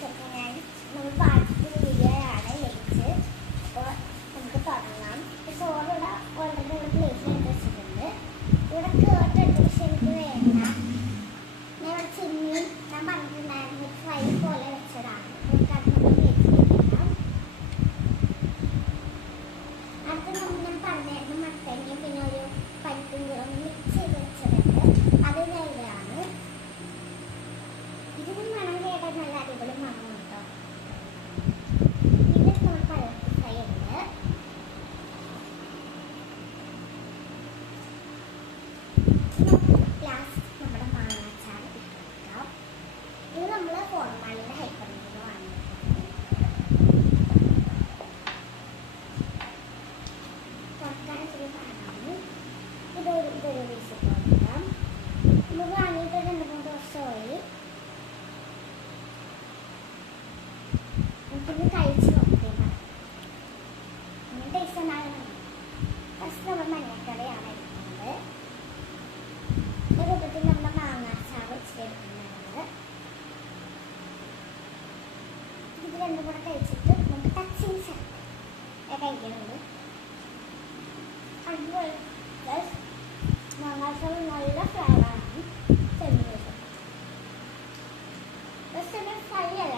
Guys, അപ്പോൾ നമ്മൾ പാട്ടത്തിൽ വീഡിയോയാണ് ലഭിച്ച്. അപ്പോൾ നമുക്ക് തുടങ്ങാം. ചോറിവിടെ ഓൾറെഡി ഒരു പ്ലേറ്റിൽ എടുത്ത് വെച്ചിട്ടുണ്ട്. ഇവിടെ കേട്ടിട്ട് പക്ഷെ എനിക്ക് വേണ്ട. ഞാൻ ഇവിടെ ചിമ്മിയും ഞാൻ പറഞ്ഞിട്ടുണ്ടായിരുന്നു ഫ്രൈ പോലെ വെച്ചതാണ്. നമുക്ക് അത് നമ്മൾ പ്ലേറ്റിലേക്കാം. അടുത്ത് ഞാൻ പറഞ്ഞായിരുന്നു മത്തങ്ങയും പിന്നെ ഒരു പരിപ്പും കൂടെ ഒന്ന് മിക്സ് ചെയ്ത് വെച്ചതുണ്ട്. അത് വേറെയാണ്. ഇതിന് മണം കേട്ടാൽ നല്ല അടിപൊളി മണം കേട്ടോ. ഇത് നമ്മൾ പരിപ്പ് ഫ്രൈ ഉണ്ട്. ലാസ്റ്റ് നമ്മുടെ മാങ്ങാച്ചാർ ഇട്ടാം. ഇത് നമ്മൾ ഫോർമാലിൻ്റെ ഹൈപ്പറിൽ നിന്ന് വാങ്ങിയിട്ടുണ്ട്. തുറക്കാൻ ഇച്ചിരി പാടാണ്. ഇതൊരു പീസ് കൊടുക്കാം. നമ്മൾ വാങ്ങിയിട്ട് 2-3 ദിവസമായി. നമുക്കിന്ന് കഴിച്ച് നോക്കാം. അങ്ങനെ ടേസ്റ്റ് ഉണ്ടാകുന്നുണ്ട്. ഫസ്റ്റ് നമ്മൾ മഞ്ഞക്കറിയാണ് എടുക്കുന്നത്. കൂട്ടത്തിൽ നമ്മുടെ മാങ്ങാച്ചാർ വെച്ചെടുക്കുന്നുണ്ട്. ഇത് രണ്ടും കൂടെ കഴിച്ചിട്ട് നമുക്ക് ടച്ചിങ് കഴിക്കുന്നുണ്ട്. അതുപോലെ മാങ്ങാച്ചാർ നല്ല ഫ്ലേവറാണ്. ഫ്രൈ അല്ല